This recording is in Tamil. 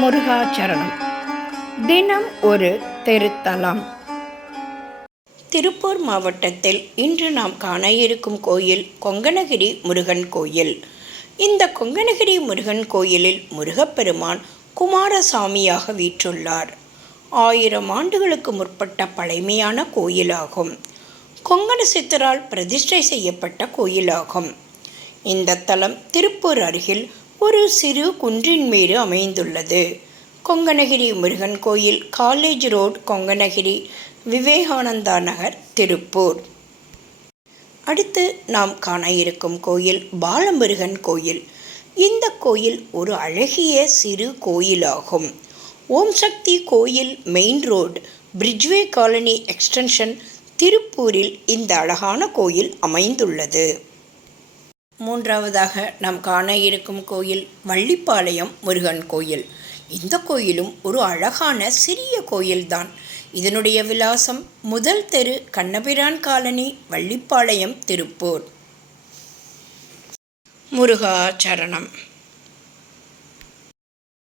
முருகாச்சரணம். தினம் ஒரு திருத்தலம். திருப்பூர் மாவட்டத்தில் இன்று நாம் காண இருக்கும் கோயில் கொங்கணகிரி முருகன் கோயில். இந்த கொங்கணகிரி முருகன் கோயிலில் முருகப்பெருமான் குமாரசாமியாக வீற்றுள்ளார். 1000 ஆண்டுகளுக்கு முற்பட்ட பழமையான கோயிலாகும். கொங்கண சித்தரால் பிரதிஷ்டை செய்யப்பட்ட கோயிலாகும். இந்த தலம் திருப்பூர் அருகில் ஒரு சிறு குன்றின் மீது அமைந்துள்ளது. கொங்கணகிரி முருகன் கோயில், காலேஜ் ரோடு, கொங்கணகிரி, விவேகானந்தா நகர், திருப்பூர். அடுத்து நாம் காண இருக்கும் கோயில் பாலமுருகன் கோயில். இந்த கோயில் ஒரு அழகிய சிறு கோயிலாகும். ஓம் சக்தி கோயில் main road, Bridgeway colony extension, திருப்பூரில் இந்த அழகான கோயில் அமைந்துள்ளது. மூன்றாவதாக நாம் காண இருக்கும் கோயில் வள்ளிப்பாளையம் முருகன் கோயில். இந்த கோயிலும் ஒரு அழகான சிறிய கோயில்தான். இதனுடைய விலாசம் முதல் தெரு, கண்ணபிரான் காலனி, வள்ளிப்பாளையம், திருப்பூர். முருகாச்சரணம்.